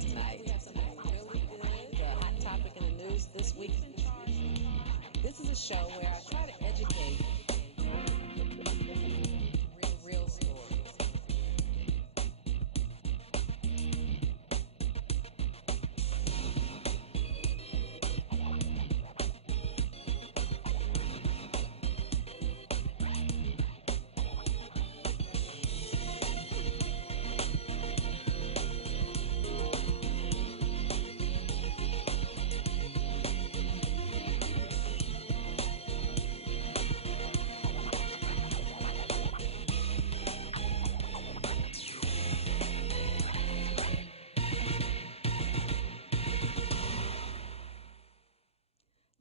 got tonight? We have something really good, the hot topic in the news this week. This is a show where I try to educate real stories.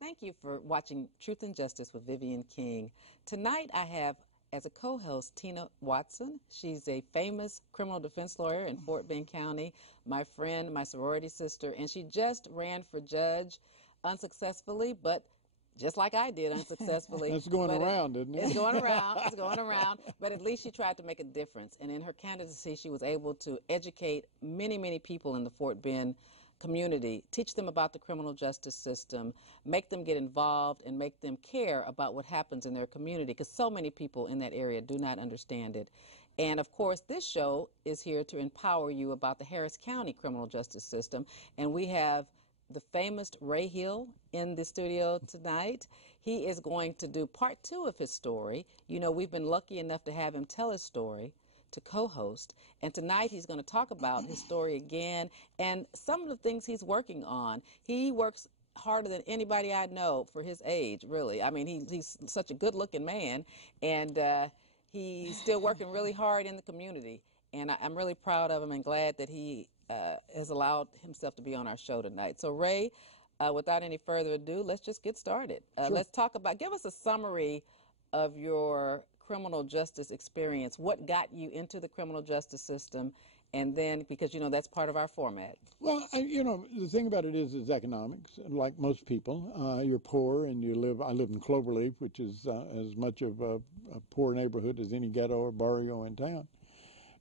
Thank you for watching Truth and Justice with Vivian King. Tonight I have as a co-host Teana Watson. She's a famous criminal defense lawyer in Fort Bend County, my friend, my sorority sister, and she just ran for judge unsuccessfully, but just like I did unsuccessfully. It's going around, isn't it? It's going around. It's going around. But at least she tried to make a difference. And in her candidacy, she was able to educate many, many people in the Fort Bend community, teach them about the criminal justice system, make them get involved, and make them care about what happens in their community, because so many people in that area do not understand it. And of course, this show is here to empower you about the Harris County criminal justice system. And we have the famous Ray Hill in the studio tonight. He is going to do part 2 of his story. You know, we've been lucky enough to have him tell his story, to co-host, and tonight he's going to talk about his story again and some of the things he's working on. He works harder than anybody I know for his age, really. I mean, he's such a good-looking man, and he's still working really hard in the community, and I'm really proud of him and glad that he has allowed himself to be on our show tonight. So Ray, without any further ado, let's just get started. Sure. Let's talk about, give us a summary of your criminal justice experience. What got you into the criminal justice system? And then, because, you know, that's part of our format. Well, you know, the thing about it is economics. Like most people, you're poor and you live, I live in Cloverleaf, which is as much of a poor neighborhood as any ghetto or barrio in town.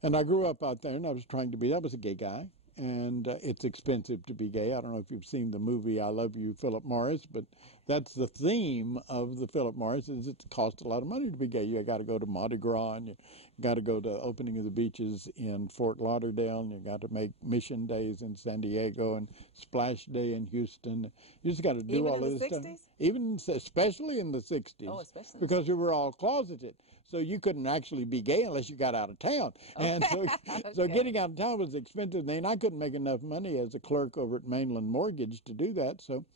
And I grew up out there, and I was trying to be, I was a gay guy. And it's expensive to be gay. I don't know if you've seen the movie I Love You, Philip Morris, but that's the theme of the Philip Morris, is it costs a lot of money to be gay. You got to go to Mardi Gras, and you got to go to opening of the beaches in Fort Lauderdale, and you got to make Mission Days in San Diego and Splash Day in Houston. You just got to do all of this stuff. Even especially in the 60s. Oh, especially. Because we were all closeted. So you couldn't actually be gay unless you got out of town. Okay. And so getting out of town was expensive, and I couldn't make enough money as a clerk over at Mainland Mortgage to do that. So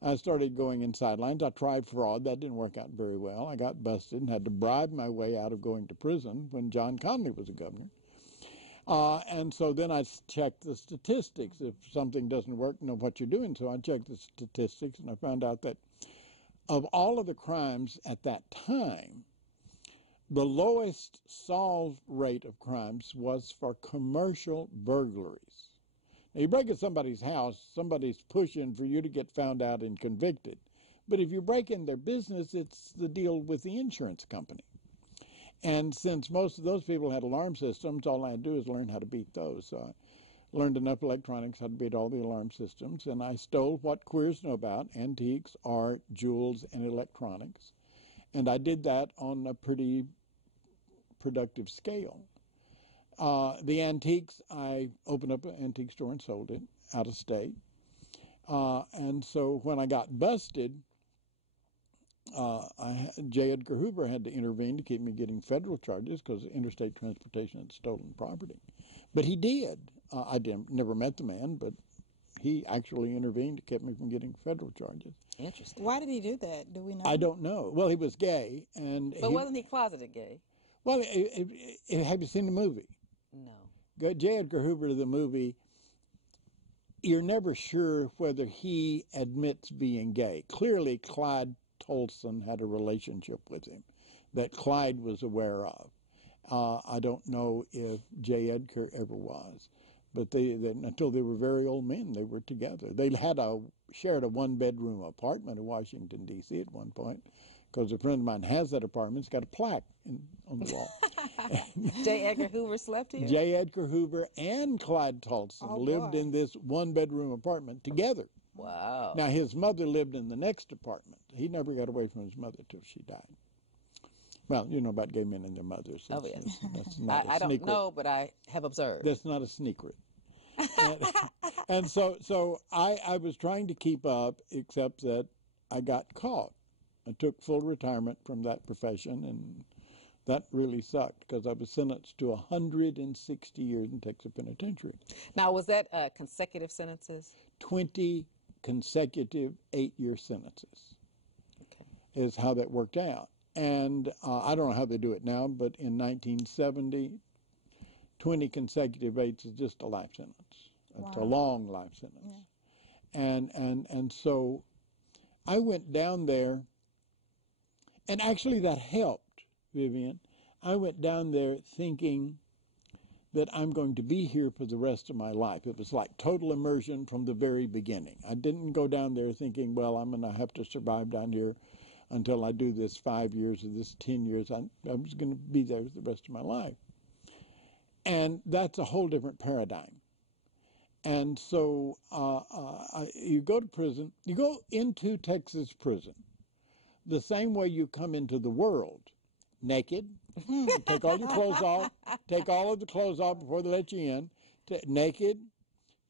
I started going in sidelines. I tried fraud. That didn't work out very well. I got busted and had to bribe my way out of going to prison when John Connolly was a governor. And so then I checked the statistics. If something doesn't work, know what you're doing. So I checked the statistics, and I found out that of all of the crimes at that time, the lowest solved rate of crimes was for commercial burglaries. Now, you break into somebody's house, somebody's pushing for you to get found out and convicted. But if you break in their business, it's the deal with the insurance company. And since most of those people had alarm systems, all I had to do is learn how to beat those. So I learned enough electronics how to beat all the alarm systems, and I stole what queers know about: antiques, art, jewels, and electronics. And I did that on a pretty productive scale. The antiques, I opened up an antique store and sold it out of state. And so when I got busted, J. Edgar Hoover had to intervene to keep me getting federal charges because interstate transportation had stolen property. But he did. I never met the man, but he actually intervened to keep me from getting federal charges. Interesting. Why did he do that? Do we know? I don't know. Well, he was gay. But wasn't he closeted gay? Well, have you seen the movie? No. J. Edgar Hoover, the movie, you're never sure whether he admits being gay. Clearly, Clyde Tolson had a relationship with him that Clyde was aware of. I don't know if J. Edgar ever was. But they until they were very old men, they were together. They had shared a one-bedroom apartment in Washington, D.C. at one point. because a friend of mine has that apartment. It's got a plaque on the wall. J. Edgar Hoover slept here? J. Edgar Hoover and Clyde Tolson lived in this one-bedroom apartment together. Wow. Now, his mother lived in the next apartment. He never got away from his mother till she died. Well, you know about gay men and their mothers. Oh, yes. That's not I don't know, but I have observed. That's not a secret. And so I was trying to keep up, except that I got caught. I took full retirement from that profession, and that really sucked because I was sentenced to 160 years in Texas Penitentiary. Now, was that consecutive sentences? 20 consecutive 8-year sentences is how that worked out. And I don't know how they do it now, but in 1970, 20 consecutive 8s is just a life sentence. It's a long life sentence. Yeah. And so I went down there, and actually that helped, Vivian. I went down there thinking that I'm going to be here for the rest of my life. It was like total immersion from the very beginning. I didn't go down there thinking, well, I'm going to have to survive down here until I do this 5 years or this 10 years. I was going to be there the rest of my life. And that's a whole different paradigm. And so you go to prison, you go into Texas prison the same way you come into the world, naked. Take all your clothes off. Take all of the clothes off before they let you in. Naked,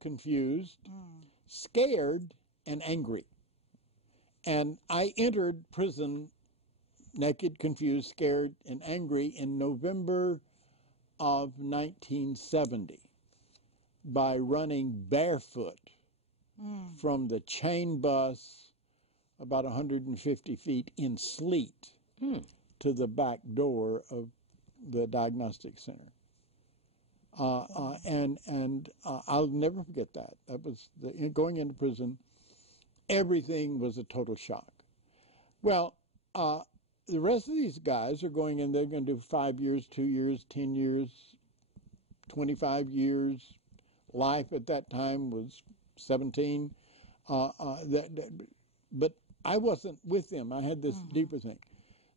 confused, scared, and angry. And I entered prison naked, confused, scared, and angry in November of 1970 by running barefoot from the chain bus about 150 feet in sleet to the back door of the diagnostic center. And I'll never forget that. That was going into prison. Everything was a total shock. Well, the rest of these guys are going in, they're going to do 5 years, 2 years, 10 years, 25 years. Life at that time was 17. But I wasn't with them. I had this deeper thing.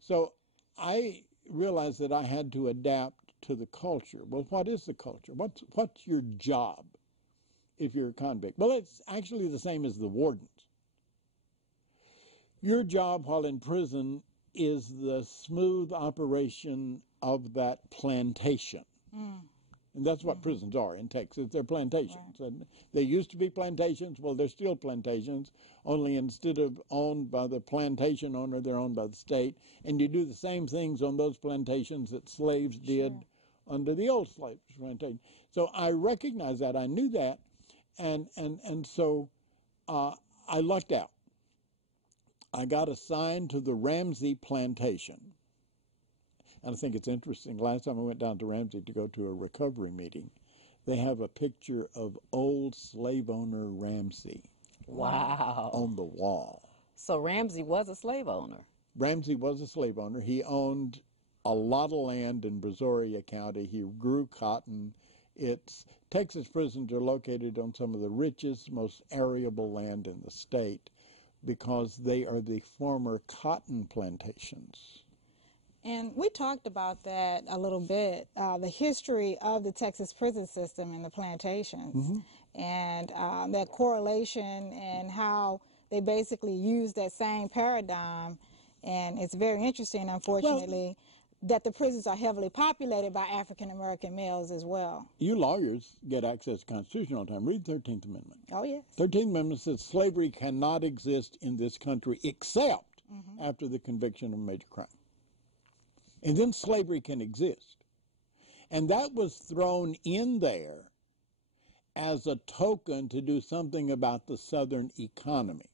So I realized that I had to adapt to the culture. Well, what is the culture? What's your job if you're a convict? Well, it's actually the same as the wardens. Your job while in prison is the smooth operation of that plantation. And that's what prisons are in Texas. They're plantations. Right. And they used to be plantations. Well, they're still plantations, only instead of owned by the plantation owner, they're owned by the state. And you do the same things on those plantations that slaves did under the old slave plantation. So I recognized that. I knew that. And so I lucked out. I got assigned to the Ramsey plantation. And I think it's interesting. Last time I went down to Ramsey to go to a recovery meeting, they have a picture of old slave owner Ramsey. Wow. On the wall. So Ramsey was a slave owner. Ramsey was a slave owner. He owned a lot of land in Brazoria County. He grew cotton. Texas prisons are located on some of the richest, most arable land in the state because they are the former cotton plantations. And we talked about that a little bit, the history of the Texas prison system and the plantations, and that correlation and how they basically use that same paradigm. And it's very interesting, unfortunately, that the prisons are heavily populated by African-American males as well. You lawyers get access to the Constitution all the time. Read the 13th Amendment. Oh, yes. 13th Amendment says slavery cannot exist in this country except after the conviction of a major crime. And then slavery can exist. And that was thrown in there as a token to do something about the Southern economy.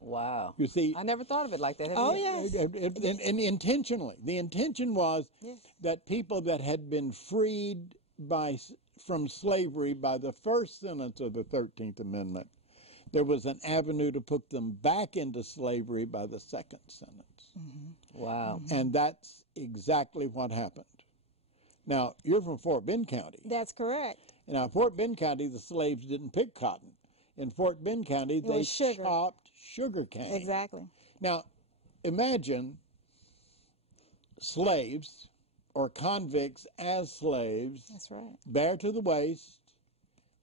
Wow. You see, I never thought of it like that. Yes. And intentionally. The intention was that people that had been freed from slavery by the first sentence of the 13th Amendment, there was an avenue to put them back into slavery by the second sentence. Wow. And that's exactly what happened. Now, you're from Fort Bend County. That's correct. Now, Fort Bend County, the slaves didn't pick cotton. In Fort Bend County, they chopped sugar cane. Exactly. Now, imagine slaves or convicts as slaves, That's right. bare to the waist,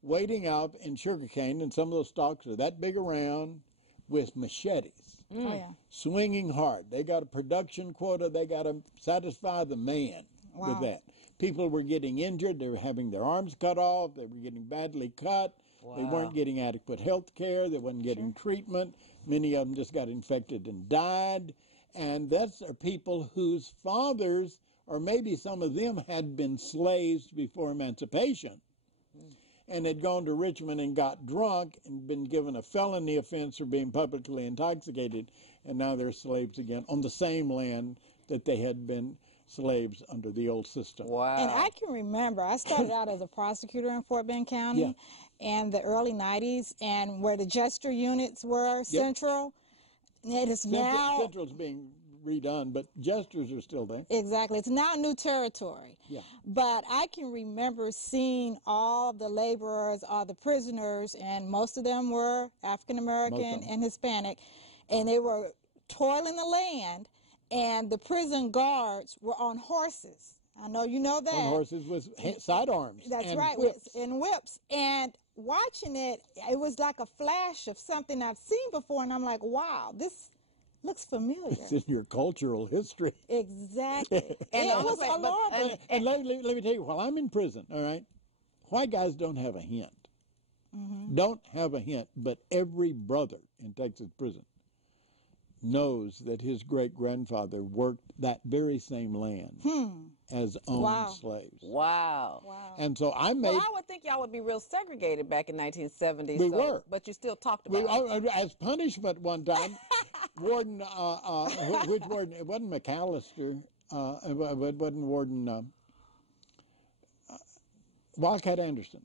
wading up in sugarcane, and some of those stalks are that big around, with machetes, Oh, yeah. swinging hard. They got a production quota. They got to satisfy the man Wow. with that. People were getting injured. They were having their arms cut off. They were getting badly cut. Wow. They weren't getting adequate health care. They weren't getting treatment. Many of them just got infected and died. And those are people whose fathers, or maybe some of them, had been slaves before emancipation and had gone to Richmond and got drunk and been given a felony offense for being publicly intoxicated, and now they're slaves again on the same land that they had been slaves under the old system. Wow. And I can remember, I started out as a prosecutor in Fort Bend County in the early 90s, and where the Jester units were central. It is now... Central's being redone, but Jesters are still there. Exactly. It's now new territory. Yeah. But I can remember seeing all the laborers, all the prisoners, and most of them were African American and Hispanic, and they were toiling the land, and the prison guards were on horses. I know you know that. On horses with sidearms. That's and right, whips. and whips. And watching it, it was like a flash of something I've seen before, and I'm like, wow, this looks familiar. It's in your cultural history. Exactly. And it was alarming. And let me tell you, while I'm in prison, all right, white guys don't have a hint. Don't have a hint, but every brother in Texas prison knows that his great-grandfather worked that very same land as owned slaves. Wow. And so I made... Well, I would think y'all would be real segregated back in 1970. We were. But you still talked about it. As punishment one time, Warden, which warden? It wasn't McAllister. It wasn't Warden Wildcat Anderson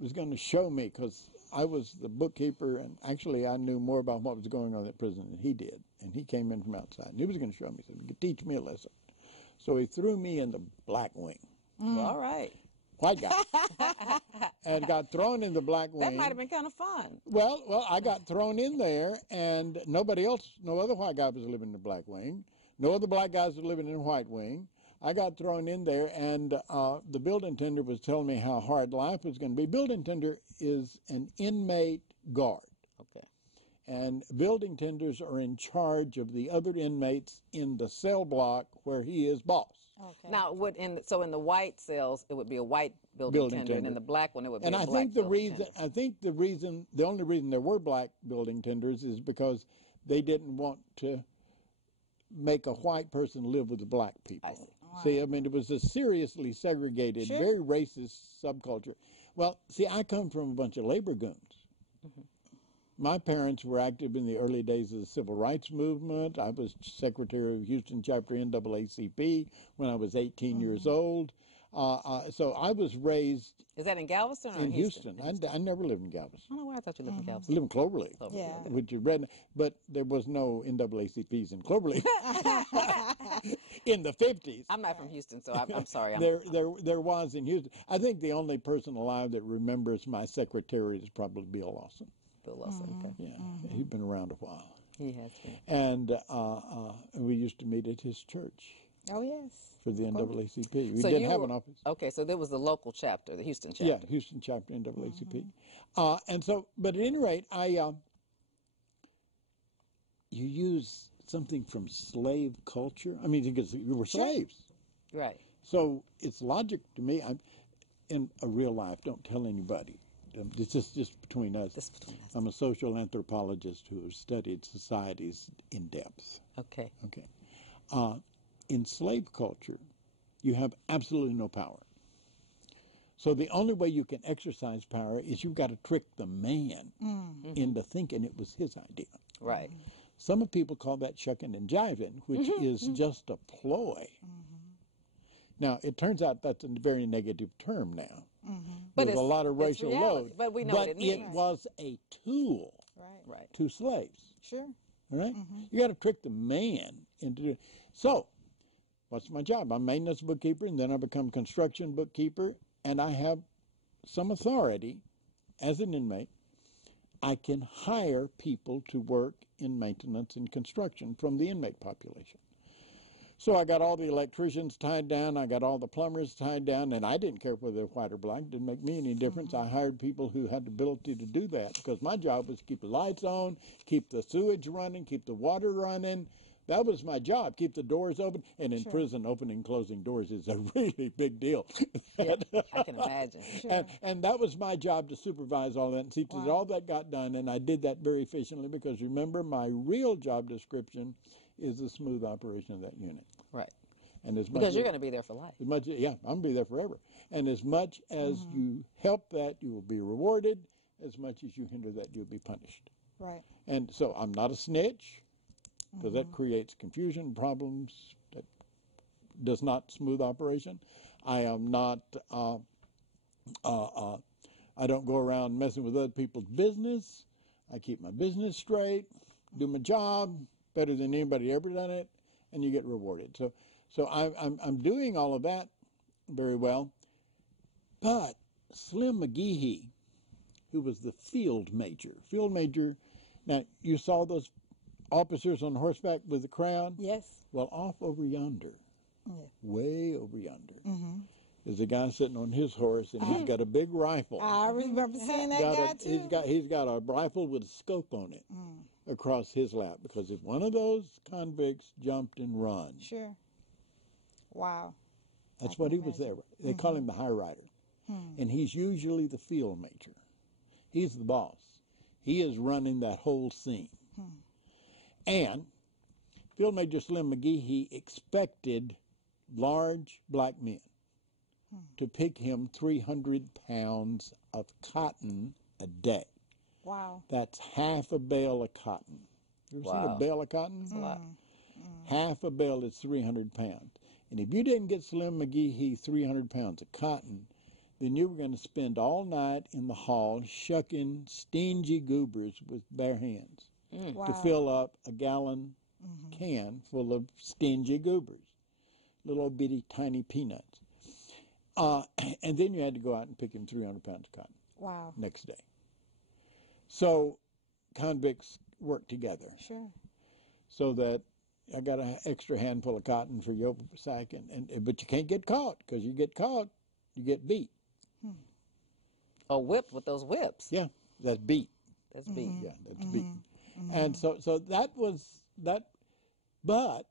was going to show me, because I was the bookkeeper, and actually I knew more about what was going on in prison than he did. And he came in from outside, and he was going to show me something. He could teach me a lesson. So he threw me in the black wing. All right. White guy. And got thrown in the black wing. That might have been kind of fun. Well, I got thrown in there, and no other white guy was living in the black wing. No other black guys were living in the white wing. I got thrown in there, and the building tender was telling me how hard life was going to be. Building tender is an inmate guard. Okay. And building tenders are in charge of the other inmates in the cell block where he is boss. Okay. Now, so in the white cells, it would be a white building tender, and in the black one, it would be a black building tender. The only reason there were black building tenders is because they didn't want to make a white person live with the black people. I see. See, I mean, it was a seriously segregated, very racist subculture. Well, see, I come from a bunch of labor goons. My parents were active in the early days of the Civil Rights Movement. I was secretary of Houston chapter NAACP when I was 18 years old. So I was raised... Is that in Galveston or in Houston? I never lived in Galveston. I don't know why I thought you lived in I Galveston. lived in Cloverleaf, which you read, but there was no NAACPs in Cloverleaf in the 50s. I'm not from Houston, so I'm sorry. There was in Houston. I think the only person alive that remembers my secretary is probably Bill Lawson. Bill Lawson, okay. Yeah, he's been around a while. He has been. And we used to meet at his church. Oh, yes. For the NAACP. We So didn't have an office. Okay, so there was the local chapter, the Houston chapter. Yeah, Houston chapter NAACP. And so, but at any rate, you use something from slave culture. I mean, because you were slaves. Right. So it's logic to me. In a real life, don't tell anybody. It's just between us. Just between us. I'm a social anthropologist who has studied societies in depth. Okay. Okay. In slave culture, you have absolutely no power. So the only way you can exercise power is you've got to trick the man into thinking it was his idea. Right. Some people call that shucking and jiving, which is just a ploy. Now, it turns out that's a very negative term now. But There's a lot of racial load. But we know what it means. It was a tool Right. to slaves. Sure. All right? You got to trick the man into doing it. So, what's my job? I'm maintenance bookkeeper, and then I become construction bookkeeper, and I have some authority as an inmate. I can hire people to work in maintenance and construction from the inmate population. So I got all the electricians tied down, I got all the plumbers tied down, and I didn't care whether they were white or black. It didn't make me any difference. I hired people who had the ability to do that because my job was to keep the lights on, keep the sewage running, keep the water running. That was my job, keep the doors open. And in prison, opening and closing doors is a really big deal. Yeah, I can imagine. And that was my job to supervise all that and see that all that got done. And I did that very efficiently because, remember, my real job description is the smooth operation of that unit. Right. And as because you're going to be there for life. I'm going to be there forever. And as much as you help that, you will be rewarded. As much as you hinder that, you'll be punished. Right. And so I'm not a snitch, because that creates confusion, problems, that does not smooth operation. I am not, I don't go around messing with other people's business. I keep my business straight, do my job better than anybody ever done it, and you get rewarded. So I'm doing all of that very well. But Slim McGehee, who was the field major, now you saw those officers on horseback with the crowd? Yes. Well, off over yonder, way over yonder, there's a guy sitting on his horse, and he's got a big rifle. I remember seeing that guy too. He's got a rifle with a scope on it across his lap, because if one of those convicts jumped and run, Sure. Wow. that's what he was there. They call him the high rider, and he's usually the field major. He's the boss. He is running that whole scene. And Field Major Slim McGehee expected large black men to pick him 300 pounds of cotton a day. Wow. That's half a bale of cotton. You ever seen a bale of cotton? That's a lot. Half a bale is 300 pounds. And if you didn't get Slim McGehee 300 pounds of cotton, then you were going to spend all night in the hall shucking stingy goobers with bare hands to fill up a gallon can full of stingy goobers, little bitty tiny peanuts. And then you had to go out and pick him 300 pounds of cotton. Wow. Next day. So convicts work together. Sure. So that I got an extra handful of cotton for your sack, but you can't get caught, because you get caught, you get beat. Oh, whipped with those whips. Yeah, that's beat. That's beat. Yeah, that's beat. And so that was that. But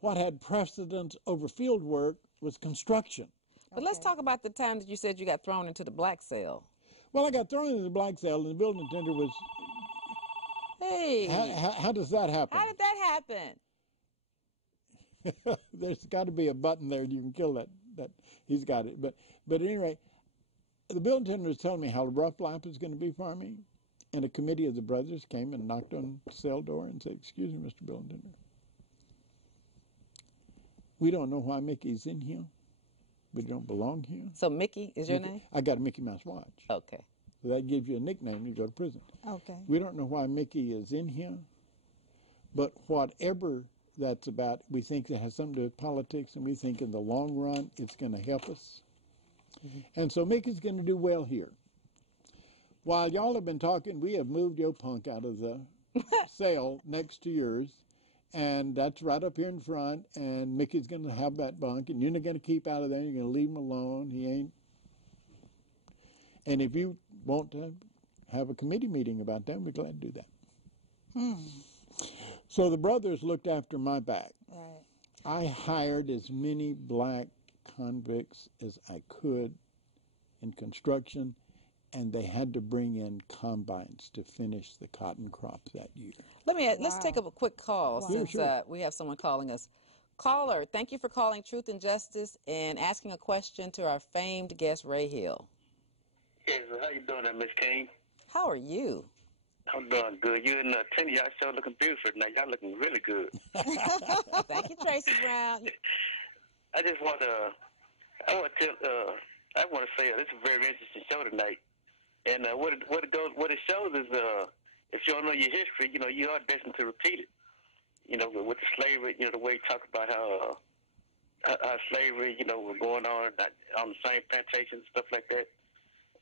what had precedence over field work was construction. But let's talk about the time that you said you got thrown into the black cell. Well, I got thrown into the black cell, and the building attendant was. Hey. How does that happen? How did that happen? There's got to be a button there you can kill that. He's got it. But at any rate, the building attendant was telling me how rough life was going to be for me. And a committee of the brothers came and knocked on the cell door and said, "Excuse me, Mr. Building attendant. We don't know why Mickey's in here. We don't belong here." So Mickey is your name? I got a Mickey Mouse watch. Okay. So that gives you a nickname. You go to prison. Okay. We don't know why Mickey is in here, but whatever that's about, we think it has something to do with politics, and we think in the long run it's going to help us. And so Mickey's going to do well here. While y'all have been talking, we have moved your punk out of the cell next to yours, and that's right up here in front, and Mickey's going to have that bunk, and you're not going to keep out of there. You're going to leave him alone. He ain't. And if you want to have a committee meeting about that, we're glad to do that. So the brothers looked after my back. Right. I hired as many black convicts as I could in construction, and they had to bring in combines to finish the cotton crop that year. Let's take up a quick call since we have someone calling us. Caller, thank you for calling Truth and Justice and asking a question to our famed guest, Ray Hill. Yes, how you doing, Miss King? How are you? I'm doing good. You and Teana, y'all sure looking beautiful now. Y'all looking really good. Thank you, Tracy Brown. I just want to, I want to say this is a very interesting show tonight. And what it shows is, if you don't know your history, you are destined to repeat it. With the slavery, the way you talk about how slavery, was going on the same plantations and stuff like that.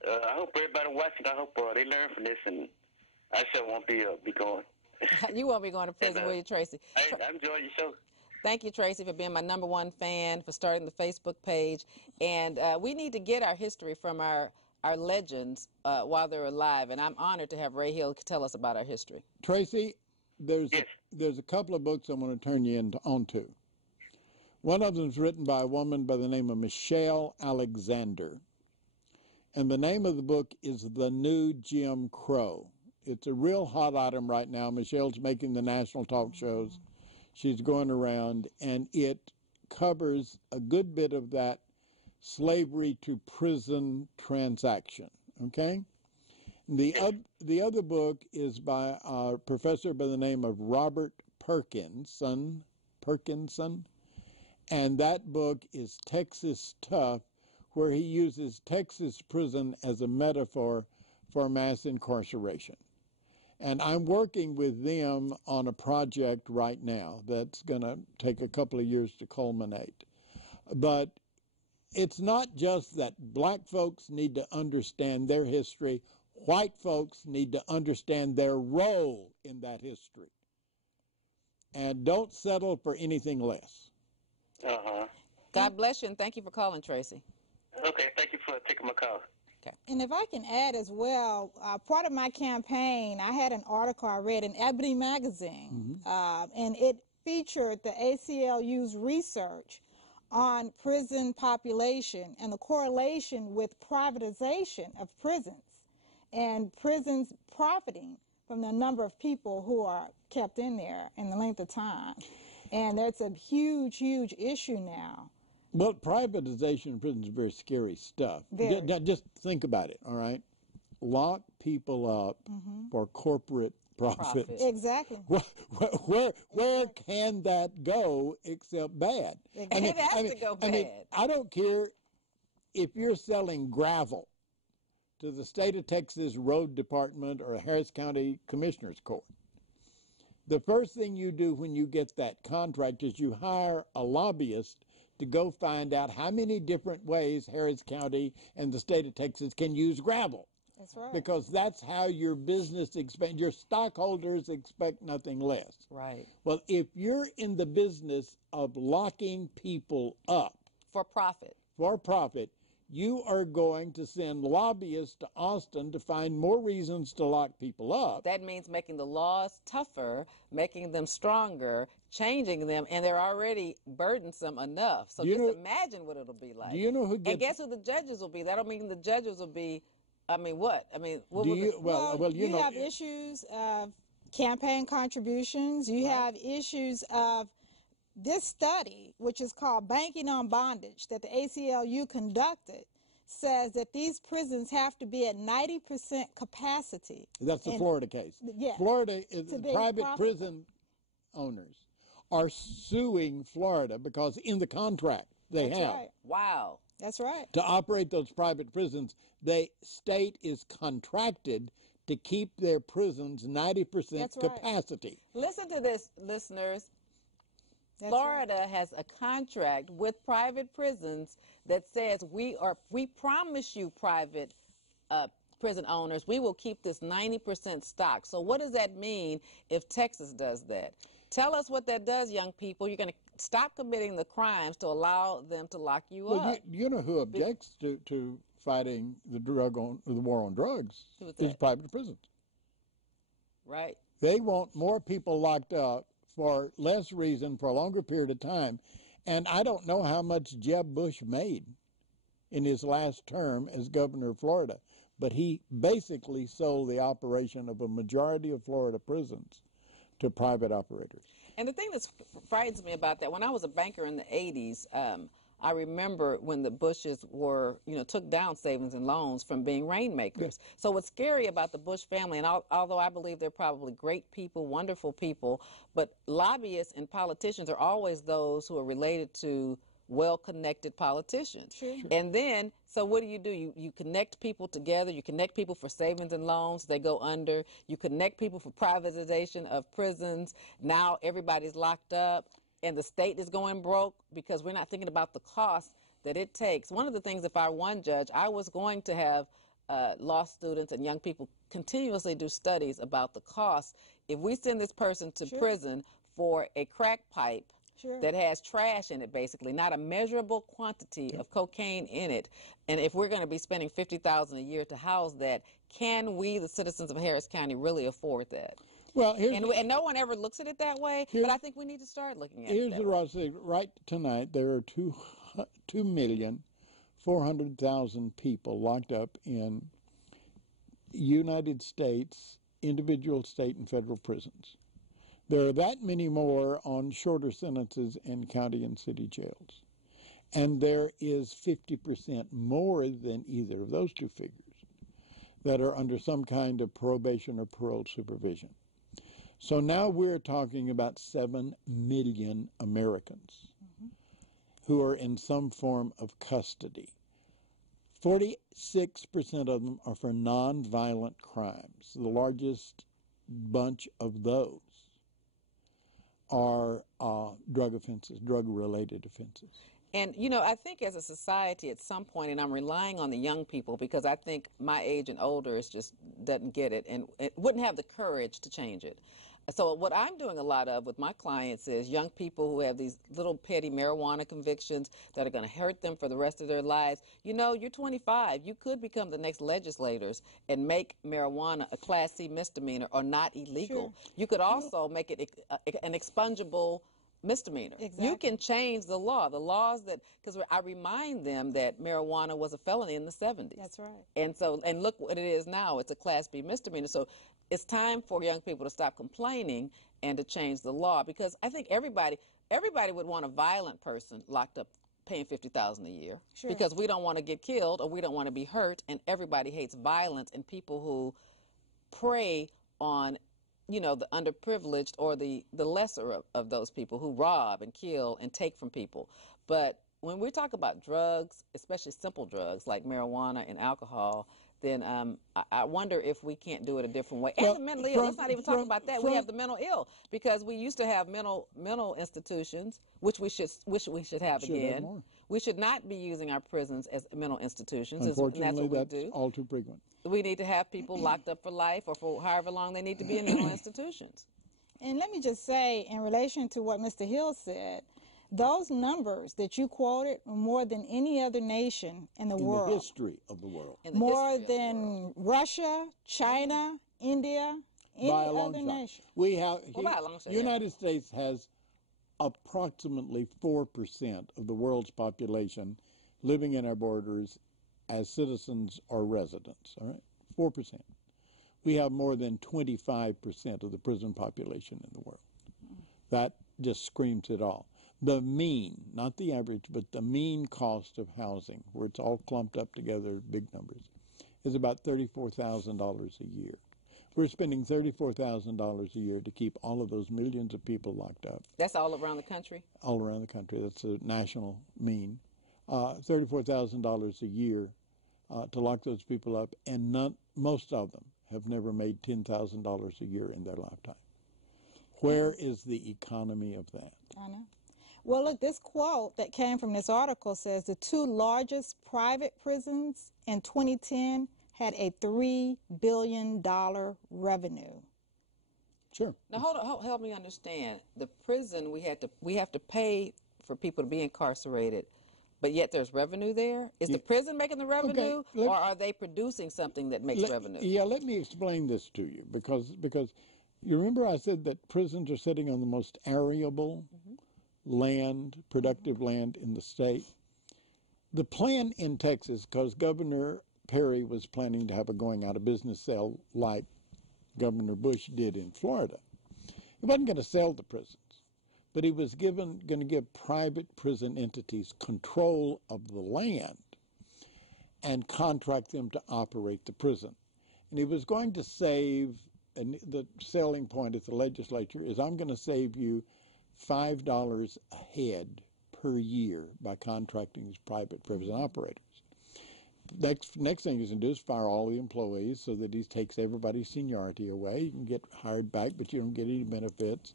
I hope everybody watching, I hope they learn from this, and I sure won't be going. You won't be going to prison, will you, Tracy? I'm enjoying your show. Thank you, Tracy, for being my #1 fan, for starting the Facebook page. And we need to get our history from our legends while they're alive. And I'm honored to have Ray Hill tell us about our history. Tracy, there's a couple of books I want to turn you onto. One of them is written by a woman by the name of Michelle Alexander. And the name of the book is The New Jim Crow. It's a real hot item right now. Michelle's making the national talk shows. She's going around, and it covers a good bit of that slavery to prison transaction, okay? The other book is by a professor by the name of Robert Perkinson, and that book is Texas Tough, where he uses Texas prison as a metaphor for mass incarceration. And I'm working with them on a project right now that's going to take a couple of years to culminate. But it's not just that black folks need to understand their history. White folks need to understand their role in that history. And don't settle for anything less. God bless you, and thank you for calling, Tracy. Okay, thank you for taking my call. Okay. And if I can add as well, part of my campaign, I had an article I read in Ebony magazine, and it featured the ACLU's research on prison population and the correlation with privatization of prisons and prisons profiting from the number of people who are kept in there and the length of time. And that's a huge, huge issue now. Well, privatization of prisons is very scary stuff. Just think about it, all right? Lock people up for corporate profits. Exactly. Where can that go except bad? It has to go bad. I don't care if you're selling gravel to the state of Texas Road Department or Harris County Commissioner's Court. The first thing you do when you get that contract is you hire a lobbyist to go find out how many different ways Harris County and the state of Texas can use gravel. That's right. Because that's how your business expands. Your stockholders expect nothing less. Right. Well, if you're in the business of locking people up For profit. you are going to send lobbyists to Austin to find more reasons to lock people up. That means making the laws tougher, making them stronger, changing them, and they're already burdensome enough. So just imagine what it'll be like. Do you know who gets... And guess who the judges will be? That'll mean the judges will be, what? What you have issues of campaign contributions. You have issues of this study, which is called Banking on Bondage, that the ACLU conducted, says that these prisons have to be at 90% capacity. That's the Florida case. Yes. Florida is private prison owners are suing Florida because in the contract they have. Right. Wow. That's right. To operate those private prisons, the state is contracted to keep their prisons 90% capacity. Listen to this, listeners. Florida has a contract with private prisons that says we promise you, private prison owners, we will keep this 90% stock. So what does that mean if Texas does that? Tell us what that does, young people. You're going to stop committing the crimes to allow them to lock you up. You know who objects to fighting the war on drugs? Is private prisons. Right. They want more people locked up for less reason, for a longer period of time. And I don't know how much Jeb Bush made in his last term as governor of Florida, but he basically sold the operation of a majority of Florida prisons to private operators. And the thing that frightens me about that, when I was a banker in the 80s, I remember when the Bushes were, took down savings and loans from being rainmakers. Yeah. So what's scary about the Bush family, and although I believe they're probably great people, wonderful people, but lobbyists and politicians are always those who are related to well-connected politicians. Sure. And then, so what do? You connect people together. You connect people for savings and loans. They go under. You connect people for privatization of prisons. Now everybody's locked up. And the state is going broke because we're not thinking about the cost that it takes. One of the things, if I were one judge, I was going to have law students and young people continuously do studies about the cost. If we send this person to prison for a crack pipe, that has trash in it, basically, not a measurable quantity of cocaine in it. And if we're going to be spending $50,000 a year to house that, can we, the citizens of Harris County, really afford that? Well, and no one ever looks at it that way, but I think we need to start looking at it that way. Here's what I'll say. Right tonight, there are 2,400,000 people locked up in United States, individual state and federal prisons. There are that many more on shorter sentences in county and city jails. And there is 50% more than either of those two figures that are under some kind of probation or parole supervision. So now we're talking about 7 million Americans who are in some form of custody. 46% of them are for nonviolent crimes. The largest bunch of those are drug offenses, drug-related offenses. And, you know, I think as a society at some point, and I'm relying on the young people because I think my age and older is just doesn't get it and it wouldn't have the courage to change it. So what I'm doing a lot of with my clients is young people who have these little petty marijuana convictions that are going to hurt them for the rest of their lives. You know, you're 25. You could become the next legislators and make marijuana a Class C misdemeanor or not illegal. Sure. You could also make it an expungible misdemeanor. Exactly. You can change the law. The laws that, because I remind them that marijuana was a felony in the 70s. That's right. And so, and look what it is now. It's a Class B misdemeanor. So it's time for young people to stop complaining and to change the law, because I think everybody would want a violent person locked up paying $50,000 a year. Sure. Because we don't want to get killed or we don't want to be hurt, and everybody hates violence and people who prey on, you know, the underprivileged or the lesser of those people who rob and kill and take from people. But when we talk about drugs, especially simple drugs like marijuana and alcohol, then I wonder if we can't do it a different way. And the mentally ill, let's not even talk about that. We have the mental ill, because we used to have mental institutions, which we should have again. We should not be using our prisons as mental institutions. Unfortunately, that's all too frequent. We need to have people locked up for life or for however long they need to be in mental institutions. And let me just say, in relation to what Mr. Hill said, those numbers that you quoted are more than any other nation in the world. In the history of the world. More than Russia, China, India, any other nation. We have, United States has approximately 4% of the world's population living in our borders as citizens or residents, all right? 4%. We have more than 25% of the prison population in the world. That just screams it all. The mean, not the average, but the mean cost of housing, where it's all clumped up together, big numbers, is about $34,000 a year. We're spending $34,000 a year to keep all of those millions of people locked up. That's all around the country? All around the country. That's a national mean. $34,000 a year to lock those people up, and most of them have never made $10,000 a year in their lifetime. Where is the economy of that? I know. Well, look, this quote that came from this article says the 2 largest private prisons in 2010 had a $3 billion revenue. Sure. Now, hold on, help me understand. The prison, we have to pay for people to be incarcerated, but yet there's revenue there? Is the prison making the revenue, or are they producing something that makes revenue? Yeah, let me explain this to you, because you remember I said that prisons are sitting on the most arable land, productive land in the state. The plan in Texas, because Governor Perry was planning to have a going out of business sale like Governor Bush did in Florida. He wasn't going to sell the prisons, but he was going to give private prison entities control of the land and contract them to operate the prison. And he was going to save, and the selling point at the legislature is, I'm going to save you $5 a head per year by contracting these private prison operators. Next thing he's going to do is fire all the employees so that he takes everybody's seniority away. You can get hired back, but you don't get any benefits.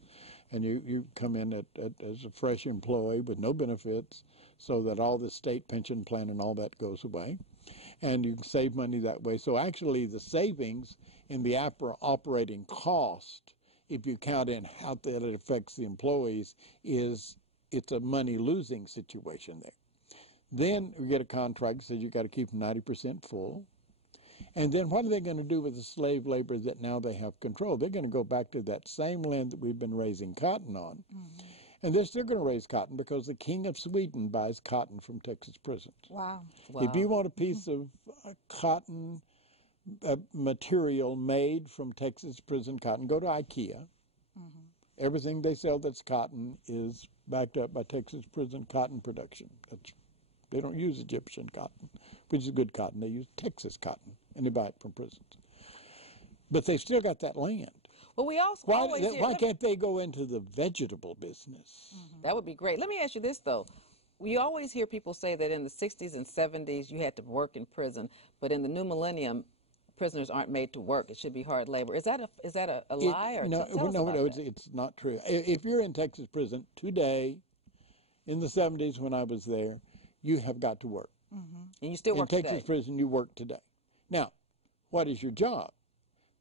And you come in as a fresh employee with no benefits, so that all the state pension plan and all that goes away. And you can save money that way. So actually the savings in the operating cost, if you count in how that it affects the employees, is it's a money-losing situation there. Then we get a contract that says you got to keep 90% full. And then what are they going to do with the slave labor that now they have control? They're going to go back to that same land that we've been raising cotton on. And they're still going to raise cotton because the King of Sweden buys cotton from Texas prisons. Wow. If you want a piece of cotton material made from Texas prison cotton, go to IKEA. Everything they sell that's cotton is backed up by Texas prison cotton production. They don't use Egyptian cotton, which is good cotton. They use Texas cotton, and they buy it from prisons. But they've still got that land. Well, we also why can't they go into the vegetable business? That would be great. Let me ask you this, though. We always hear people say that in the 60s and 70s you had to work in prison, but in the new millennium, prisoners aren't made to work. It should be hard labor. Is that a lie? Or no, tell us about that. It's not true. If you're in Texas prison today, in the 70s when I was there, you have got to work. And you still work in Texas prison, you work today. Now, what is your job?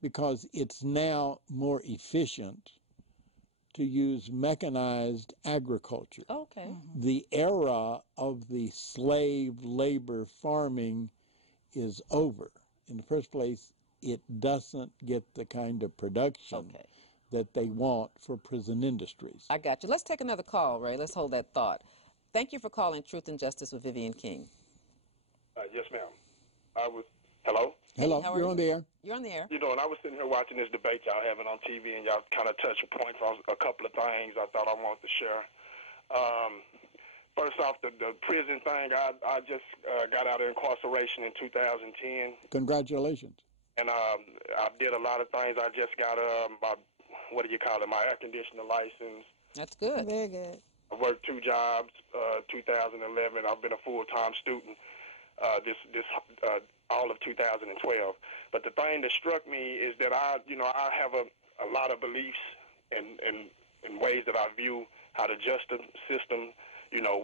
Because it's now more efficient to use mechanized agriculture. Okay. The era of the slave labor farming is over. In the first place, it doesn't get the kind of production that they want for prison industries. I got you. Let's take another call, Ray. Let's hold that thought. Thank you for calling Truth and Justice with Vivian King. Yes, ma'am. Hello? Hello, Hey, you're on the air. You're on the air. You know, and I was sitting here watching this debate y'all having on TV, and y'all kind of touched points on a couple of things I thought I wanted to share. First off, the prison thing, I just got out of incarceration in 2010. Congratulations. And I did a lot of things. I just got my air conditioner license. That's good. Very good. I worked 2 jobs, 2011. I've been a full-time student all of 2012. But the thing that struck me is that I have a lot of beliefs and ways that I view how the justice system,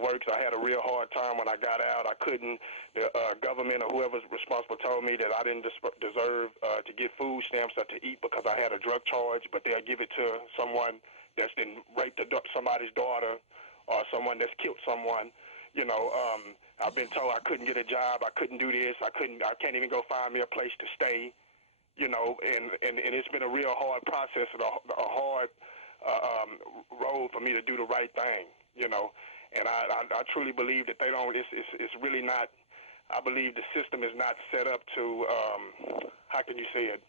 works. I had a real hard time when I got out. I couldn't. The government or whoever's responsible told me that I didn't deserve to get food stamps or to eat because I had a drug charge, but they'll give it to someone that's been raped somebody's daughter or someone that's killed someone. I've been told I couldn't get a job, I couldn't do this, I can't even go find me a place to stay, and it's been a real hard process and a hard road for me to do the right thing, and I truly believe that they don't, it's really not, I believe the system is not set up to, how can you say it?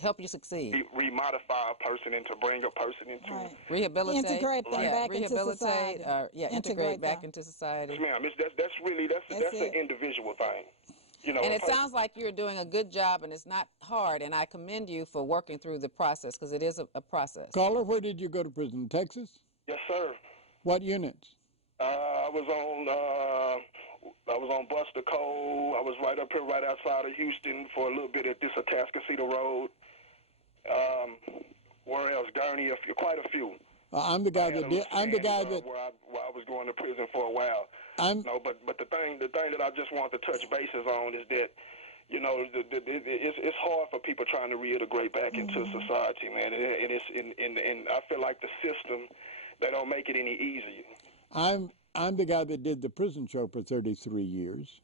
Help you succeed. Remodify a person and to bring a person into rehabilitate, integrate them back into society. Integrate back into society. Yes, ma'am. That's an individual thing. And it sounds like you're doing a good job, and it's not hard. And I commend you for working through the process because it is a process. Caller, where did you go to prison? Texas? Yes, sir. What units? I was on Buster Cole. I was right up here, right outside of Houston, for a little bit at this Atascocita Road. Where else? Gurney, quite a few. I'm the guy that did. I'm the guy that. Where I was going to prison for a while. But the thing that I just want to touch bases on is that, it's hard for people trying to reintegrate back into society, man. And I feel like the system, they don't make it any easier. I'm the guy that did the prison show for 33 years.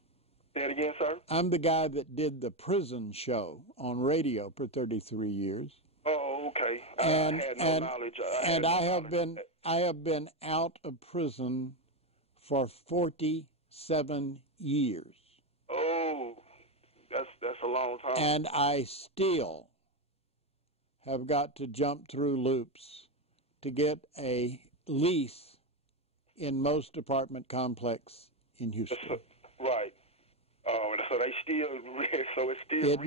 Say it again, sir? I'm the guy that did the prison show on radio for 33 years. Oh, okay. I had no knowledge. I have been out of prison for 47 years. Oh, that's a long time. And I still have got to jump through loops to get a lease in most apartment complex in Houston. Right. Oh, so they still, so it's still. It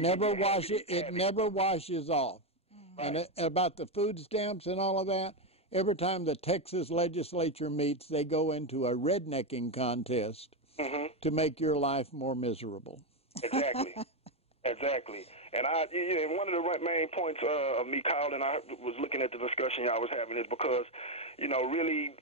never washes off. Right. And about the food stamps and all of that, every time the Texas legislature meets, they go into a rednecking contest to make your life more miserable. Exactly. Exactly. And one of the main points of me calling, I was looking at the discussion y'all was having, is because, really,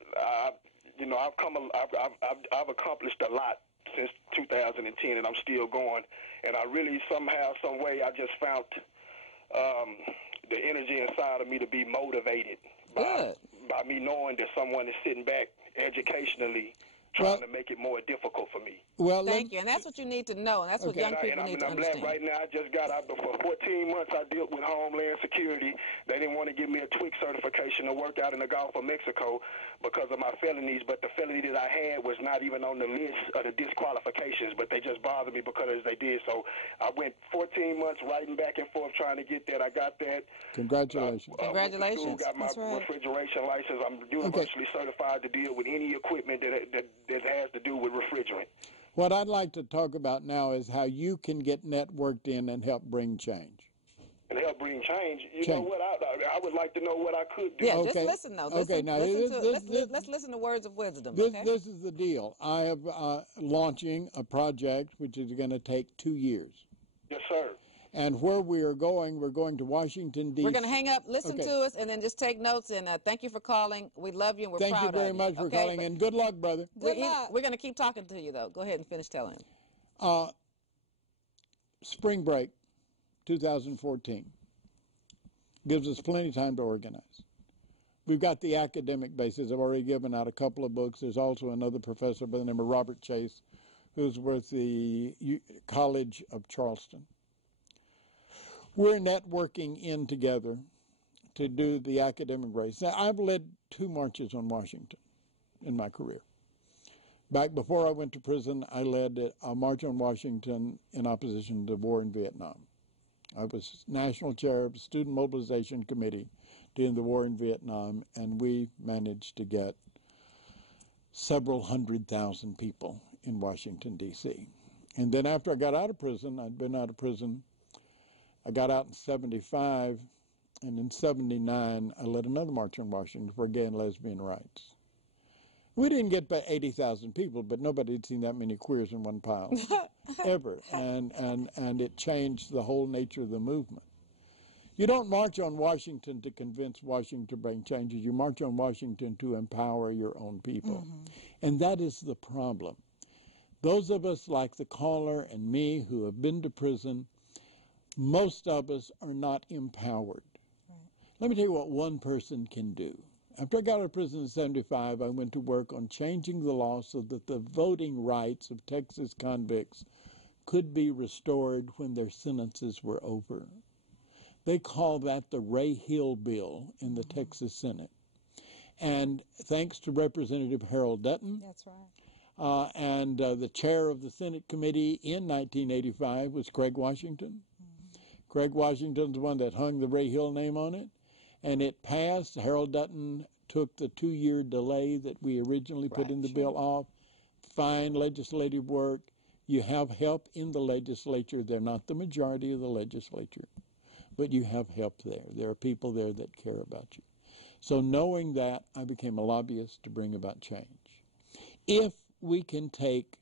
I've accomplished a lot since 2010, and I'm still going. And I really somehow, some way, I just found the energy inside of me to be motivated by me knowing that someone is sitting back educationally trying to make it more difficult for me. Well, thank you, and that's what you need to know, and that's what young people need to understand. I'm glad right now. I just got out for 14 months. I dealt with Homeland Security. They didn't want to give me a TWIC certification to work out in the Gulf of Mexico because of my felonies, but the felony that I had was not even on the list of the disqualifications, but they just bothered me because they did. So I went 14 months writing back and forth trying to get that. I got that. Congratulations. Congratulations. Got my refrigeration license. I'm universally certified to deal with any equipment that has to do with refrigerant. What I'd like to talk about now is how you can get networked in and help bring change. And help bring change. You know what? I would like to know what I could do. Yeah, just listen though. Let's listen to words of wisdom. This is the deal. I am launching a project which is going to take 2 years. Yes, sir. And where we are going, we're going to Washington, D.C. We're going to hang up, listen to us, and then just take notes. And thank you for calling. We love you, and we're proud of you. Thank you very much for calling, and good luck, brother. Good luck. We're going to keep talking to you, though. Go ahead and finish telling him. Spring break, 2014, gives us plenty of time to organize. We've got the academic basis. I've already given out a couple of books. There's also another professor by the name of Robert Chase, who's with the College of Charleston. We're networking in together to do the academic race. Now, I've led 2 marches on Washington in my career. Back before I went to prison, I led a march on Washington in opposition to the war in Vietnam. I was national chair of the Student Mobilization Committee during the war in Vietnam, and we managed to get several 100,000 people in Washington, D.C. And then after I got out of prison, I'd been out of prison. I got out in 75, and in 79, I led another march on Washington for gay and lesbian rights. We didn't get by 80,000 people, but nobody had seen that many queers in one pile, ever. And it changed the whole nature of the movement. You don't march on Washington to convince Washington to bring changes. You march on Washington to empower your own people. And that is the problem. Those of us like the caller and me who have been to prison, most of us are not empowered. Let me tell you what one person can do. After I got out of prison in 75, I went to work on changing the law so that the voting rights of Texas convicts could be restored when their sentences were over. They call that the Ray Hill Bill in the Texas Senate. And thanks to Representative Harold Dutton. That's right. And the chair of the Senate committee in 1985 was Craig Washington. Craig Washington's the one that hung the Ray Hill name on it. And it passed. Harold Dutton took the 2-year delay that we originally put in the bill off. Fine legislative work. You have help in the legislature. They're not the majority of the legislature, but you have help there. There are people there that care about you. So knowing that, I became a lobbyist to bring about change. If we can take,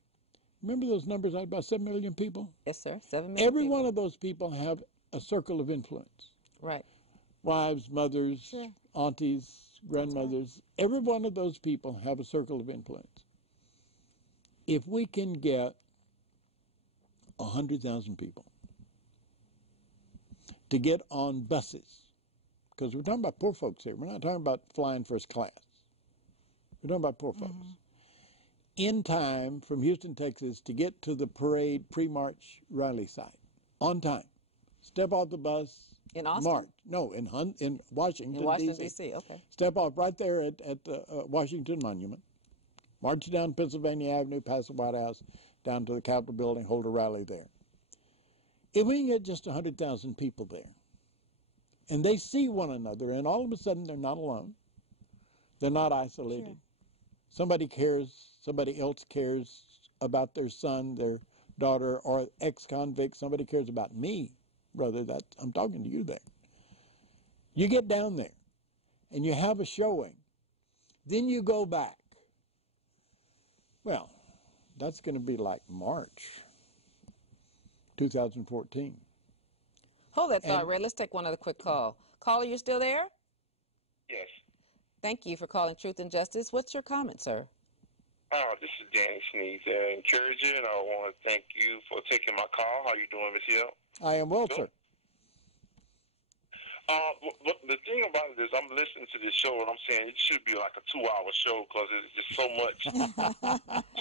remember those numbers, about 7 million people? Yes, sir, 7 million Every one of those people have a circle of influence. Right. Wives, mothers, aunties, grandmothers. Every one of those people have a circle of influence. If we can get 100,000 people to get on buses, because we're talking about poor folks here. We're not talking about flying first class. We're talking about poor folks. In time from Houston, Texas, to get to the parade pre-march rally site, on time. Step off the bus. In Austin? March. No, in Washington, in Washington, D.C. D.C., okay. Step off right there at the Washington Monument. March down Pennsylvania Avenue, past the White House, down to the Capitol building, hold a rally there. If we can get just 100,000 people there, and they see one another, and all of a sudden they're not alone, they're not isolated. Somebody cares, somebody else cares about their son, their daughter, or ex-convict. Somebody cares about me, brother. I'm talking to you there. You get down there, and you have a showing. Then you go back. Well, that's going to be like March 2014. Hold that thought, Red. Let's take one other quick call. Caller, you still there? Yes. Thank you for calling Truth and Justice. What's your comment, sir? This is Danny Sneeze, encourager, and I want to thank you for taking my call. How you doing, Miss Hill? I am well, sir. But the thing about it is, I'm listening to this show and I'm saying it should be like a 2-hour show because it's just so much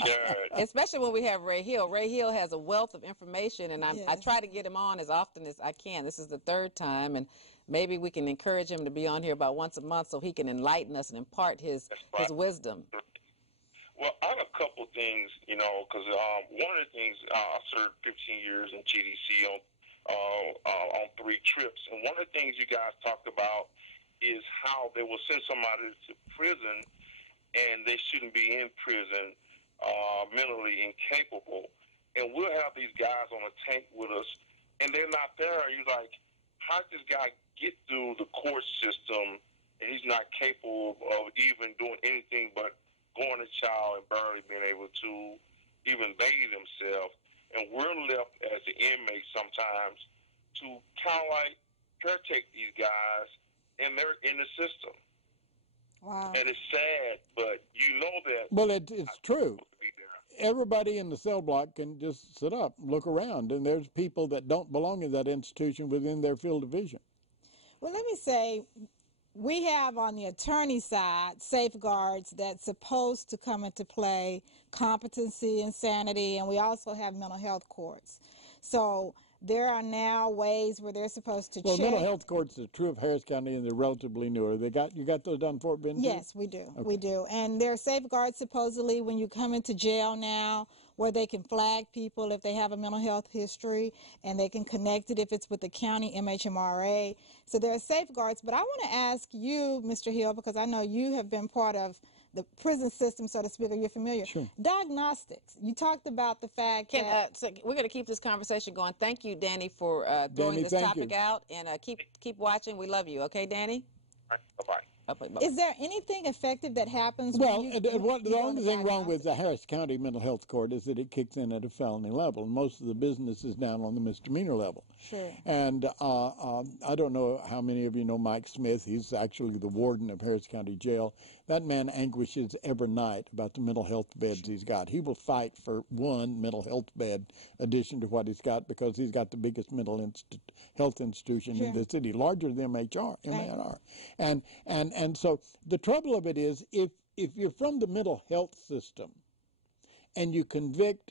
shared. Especially when we have Ray Hill. Ray Hill has a wealth of information, and I Yes. try to get him on as often as I can. This is the third time, and maybe we can encourage him to be on here about once a month so he can enlighten us and impart his wisdom. Well, I have a couple things, you know, because one of the things I served 15 years in GDC on 3 trips, and one of the things you guys talked about is how they will send somebody to prison, and they shouldn't be in prison mentally incapable. And we'll have these guys on a tank with us, and they're not there. You're like, how did this guy get through the court system, and he's not capable of even doing anything but going to chow and barely being able to even bathe himself? And we're left as the inmates sometimes to kind of like caretake these guys, and they're in the system. Wow. And it's sad, but you know that. Well, it's true. Everybody in the cell block can just sit up, look around, and there's people that don't belong in that institution within their field of vision. Well, let me say, we have on the attorney side safeguards that's supposed to come into play, competency, insanity, and we also have mental health courts. So there are now ways where they're supposed to Well, check. mental health courts are true of Harris County, and they're relatively newer. You got those down Fort Bend? Yes, we do. Okay. We do. And there are safeguards supposedly when you come into jail now where they can flag people if they have a mental health history, and they can connect it if it's with the county MHMRA. So there are safeguards. But I want to ask you, Mr. Hill, because I know you have been part of the prison system, so to speak, or you're familiar. Sure. Diagnostics. You talked about the fact that... So we're going to keep this conversation going. Thank you, Danny, for throwing Danny, this thank topic you. out. And keep watching. We love you. Okay, Danny? Bye-bye. Is there anything effective that happens Well, when you the go only into thing wrong with diagnostics? the Harris County Mental Health Court is that it kicks in at a felony level. Most of the business is down on the misdemeanor level. Sure. And I don't know how many of you know Mike Smith. He's actually the warden of Harris County Jail. That man anguishes every night about the mental health beds he's got. He will fight for one mental health bed addition to what he's got because he's got the biggest mental health institution in the city, larger than MNR. And so the trouble of it is if you're from the mental health system and you commit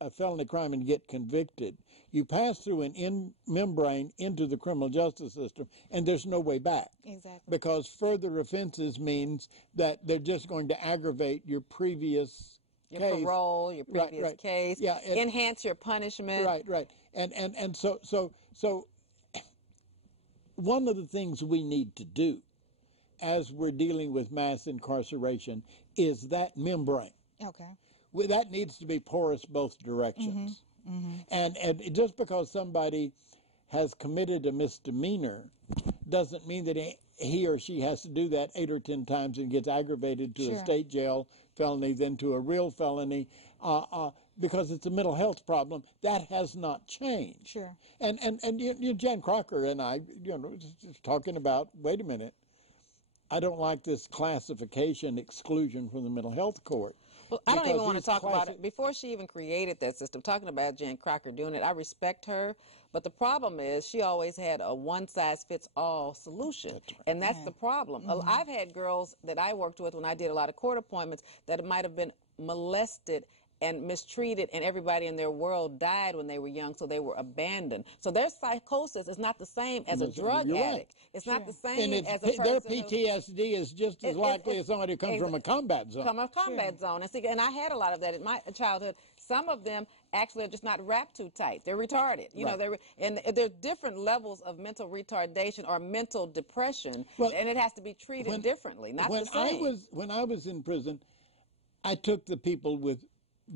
a felony crime and get convicted, you pass through an in-membrane into the criminal justice system, and there's no way back. Exactly. Because further offenses means that they're just going to aggravate your previous case. Parole, your previous case, yeah, enhance your punishment. Right. And so one of the things we need to do as we're dealing with mass incarceration is that membrane. Okay. That needs to be porous both directions. And just because somebody has committed a misdemeanor doesn't mean that he or she has to do that 8 or 10 times and gets aggravated to a state jail felony, then to a real felony, because it's a mental health problem. That has not changed. Sure. And Jan Crocker and I, just talking about, wait a minute, I don't like this classification exclusion from the mental health court. Well, I don't even want to talk about it. Before she even created that system, talking about Jan Crocker doing it, I respect her. But the problem is she always had a one-size-fits-all solution. That's right. And that's the problem. I've had girls that I worked with when I did a lot of court appointments that might have been molested and mistreated, and everybody in their world died when they were young, so they were abandoned. So their psychosis is not the same as a drug addict. It's not the same as a person. Their PTSD is just as likely as somebody who comes from a combat zone. From a combat zone. And I had a lot of that in my childhood. Some of them actually are just not wrapped too tight. They're retarded. And there are different levels of mental retardation or mental depression, and it has to be treated differently, not the same. When I was in prison, I took the people with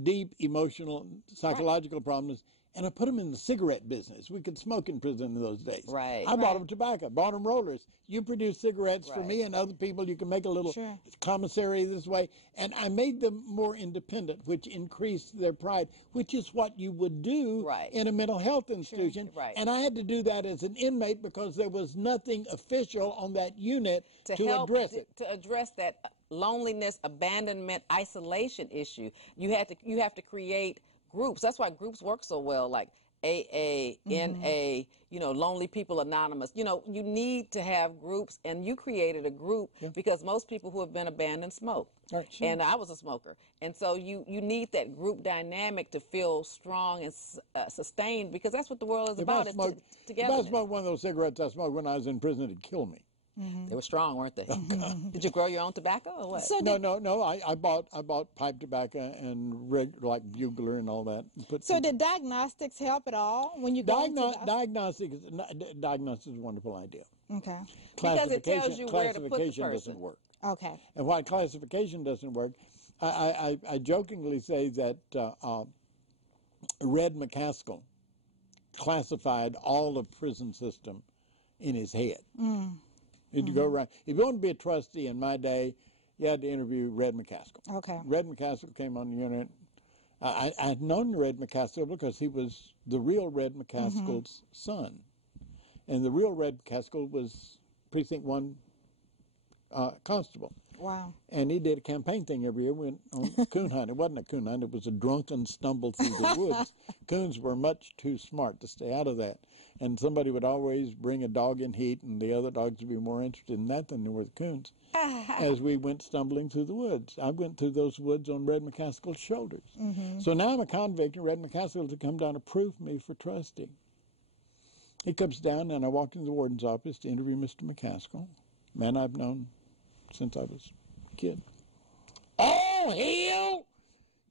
deep emotional, psychological problems, and I put them in the cigarette business. We could smoke in prison in those days. Right. I bought them tobacco, bought them rollers. You produce cigarettes for me and other people. You can make a little commissary this way. And I made them more independent, which increased their pride, which is what you would do in a mental health institution. And I had to do that as an inmate because there was nothing official on that unit to address it. To address that loneliness, abandonment, isolation issue, you have to create groups. That's why groups work so well, like AA, NA, Lonely People Anonymous. You need to have groups, and you created a group because most people who have been abandoned smoke. Right. And I was a smoker. And so you need that group dynamic to feel strong and sustained, because that's what the world is about, is together. If I smoked one of those cigarettes I smoked when I was in prison, it'd kill me. They were strong, weren't they? Did you grow your own tobacco or what? So No. I bought pipe tobacco and like bugler and all that. So did diagnostics help at all when you go into diagnostics is a wonderful idea. Okay. Because it tells you where to put the Classification person. doesn't work. Okay. And why classification doesn't work, I jokingly say that Red McCaskill classified all the prison system in his head. You go around. If you want to be a trustee in my day, you had to interview Red McCaskill. Okay. Red McCaskill came on the unit. I'd known Red McCaskill because he was the real Red McCaskill's son. And the real Red McCaskill was Precinct 1 constable. Wow. And he did a campaign thing every year. Went on coon hunt. It wasn't a coon hunt. It was a drunken stumble through the woods. Coons were much too smart to stay out of that. And somebody would always bring a dog in heat, and the other dogs would be more interested in that than they were the coons. As we went stumbling through the woods. I went through those woods on Red McCaskill's shoulders. So now I'm a convict, and Red McCaskill to come down to prove me for trustee. He comes down, and I walk into the warden's office to interview Mr. McCaskill, man I've known since I was a kid. Oh, hell!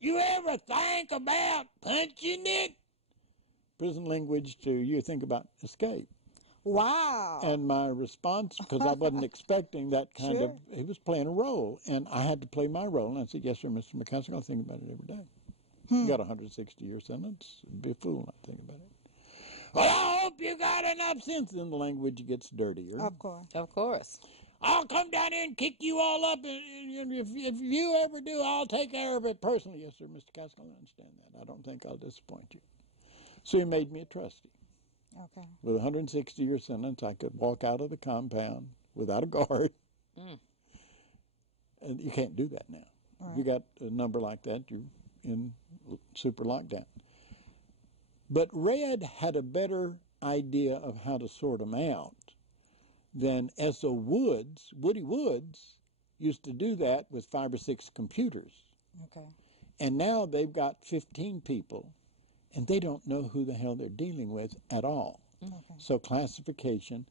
You ever think about punching it? Prison language to you think about escape. Wow. And my response, because I wasn't expecting that kind of, he was playing a role, and I had to play my role. And I said, yes, sir, Mr. McCaskill, I think about it every day. You got a 160-year sentence. Be a fool not to think about it. Well, I hope you got enough sense. In the language gets dirtier. Of course. Of course. I'll come down here and kick you all up, and if you ever do, I'll take care of it personally. Yes, sir, Mr. Caskill, I understand that. I don't think I'll disappoint you. So he made me a trustee. Okay. With a 160-year sentence, I could walk out of the compound without a guard. And you can't do that now. Right. If you got a number like that, you're in super lockdown. But Red had a better idea of how to sort them out than S.O. Woody Woods used to do that with 5 or 6 computers. Okay. And now they've got 15 people, and they don't know who the hell they're dealing with at all. Okay. So classification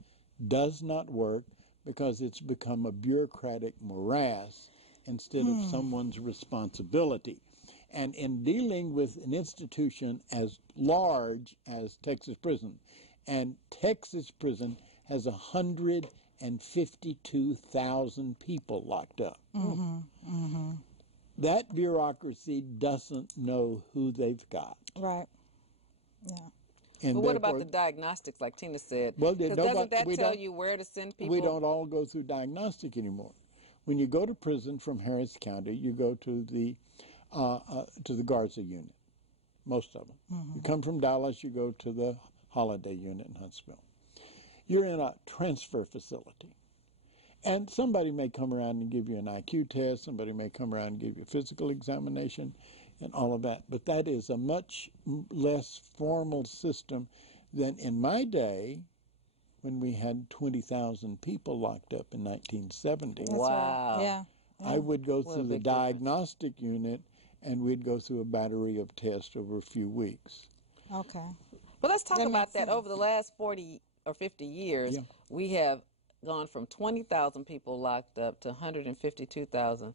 does not work because it's become a bureaucratic morass instead of someone's responsibility. And in dealing with an institution as large as Texas Prison, and Texas Prison has 152,000 people locked up. That bureaucracy doesn't know who they've got. Right. Yeah. And but what about the diagnostics, like Teana said? Well, doesn't that tell you where to send people? We don't all go through diagnostic anymore. When you go to prison from Harris County, you go to the Garza unit, most of them. You come from Dallas, you go to the Holiday unit in Huntsville. You're in a transfer facility. And somebody may come around and give you an IQ test, somebody may come around and give you a physical examination and all of that. But that is a much less formal system than in my day when we had 20,000 people locked up in 1970. That's Wow. Right. Yeah. I would go What a through the big difference. diagnostic unit, and we'd go through a battery of tests over a few weeks. Okay. Well, let's talk That about makes that. sense. Over the last 40 or 50 years, Yeah. we have gone from 20,000 people locked up to 152,000.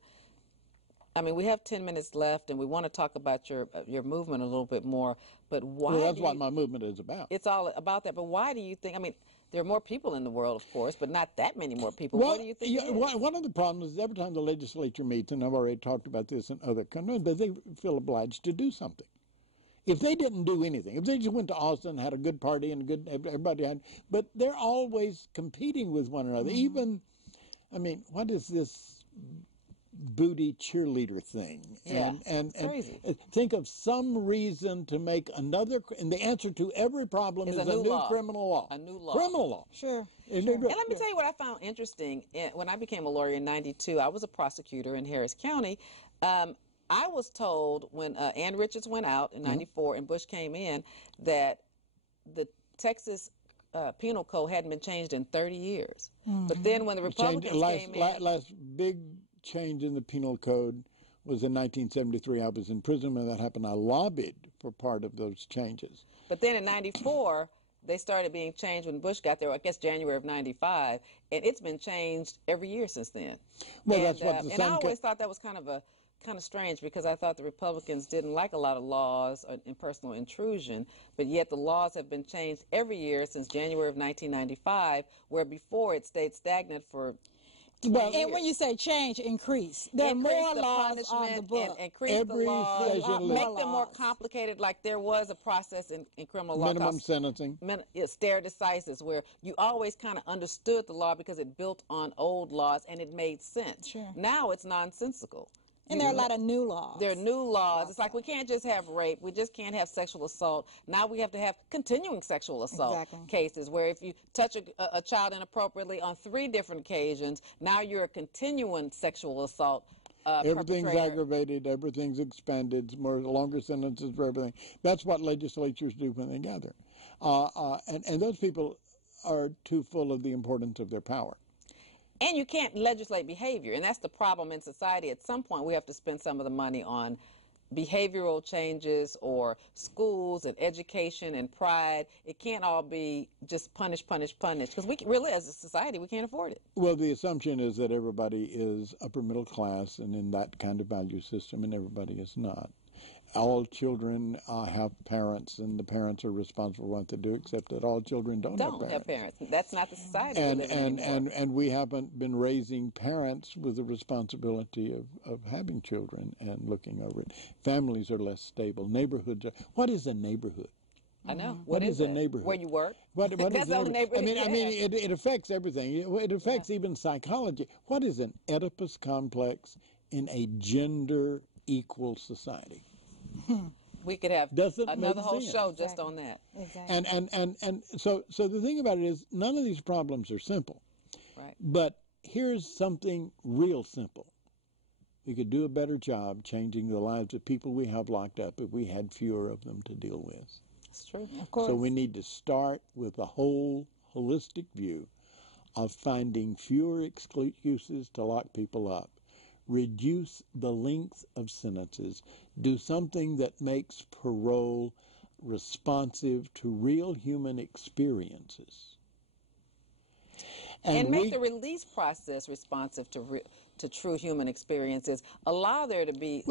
I mean, we have 10 minutes left, and we want to talk about your movement a little bit more. But why? Well, that's what my movement is about. It's all about that. But why do you think? I mean, there are more people in the world, of course, but not that many more people. Well, what do you think? yeah, one of the problems is every time the legislature meets, and I've already talked about this in other countries, but they feel obliged to do something. If they didn't do anything, if they just went to Austin, had a good party, and everybody had, but they're always competing with one another. Even, I mean, what is this booty cheerleader thing? Yeah, and crazy. Think of some reason to make another, and the answer to every problem is a new law. criminal law. A new law. Criminal law. Sure. And And let me tell you what I found interesting. When I became a lawyer in '92, I was a prosecutor in Harris County. I was told when Ann Richards went out in '94 and Bush came in that the Texas penal code hadn't been changed in 30 years. But then when the Republicans came in... Last big change in the penal code was in 1973. I was in prison when that happened. I lobbied for part of those changes. But then in 94, they started being changed when Bush got there, I guess January of 95, and it's been changed every year since then. Well, and, that's what the and I always thought that was kind of strange, because I thought the Republicans didn't like a lot of laws and personal intrusion, but yet the laws have been changed every year since January of 1995, where before it stayed stagnant for... Well, and when you say change, increase. There are more laws on the book. Increase the laws, make them more complicated, like there was a process in criminal law. Minimum sentencing. Stare decisis, where you always kind of understood the law because it built on old laws and it made sense. Sure. Now it's nonsensical. And there are a lot of new laws. There are new laws. It's like we can't just have rape. We just can't have sexual assault. Now we have to have continuing sexual assault cases, where if you touch a child inappropriately on 3 different occasions, now you're a continuing sexual assault everything's perpetrator. Aggravated, everything's expanded, more longer sentences for everything. That's what legislatures do when they gather. And those people are too full of the importance of their power. And you can't legislate behavior, and that's the problem in society. At some point, we have to spend some of the money on behavioral changes or schools and education and pride. It can't all be just punish, punish, punish, because we really, as a society, we can't afford it. Well, the assumption is that everybody is upper middle class and in that kind of value system, and everybody is not. All children have parents, and the parents are responsible for what they do, except that all children don't have parents. That's not the society we live in anymore. And we haven't been raising parents with the responsibility of having children and looking over it. Families are less stable. Neighborhoods are... What is a neighborhood? I know. What is a neighborhood? Where you work? What That's is all neighborhood. I mean, it affects everything. It affects even psychology. What is an Oedipus complex in a gender equal society? We could have another whole show just on that. Exactly. And so the thing about it is, none of these problems are simple. Right. But here's something real simple. We could do a better job changing the lives of people we have locked up if we had fewer of them to deal with. That's true. Of course. So we need to start with a whole holistic view of finding fewer excuses to lock people up. Reduce the length of sentences, do something that makes parole responsive to real human experiences. And make the release process responsive to true human experiences. Allow there to be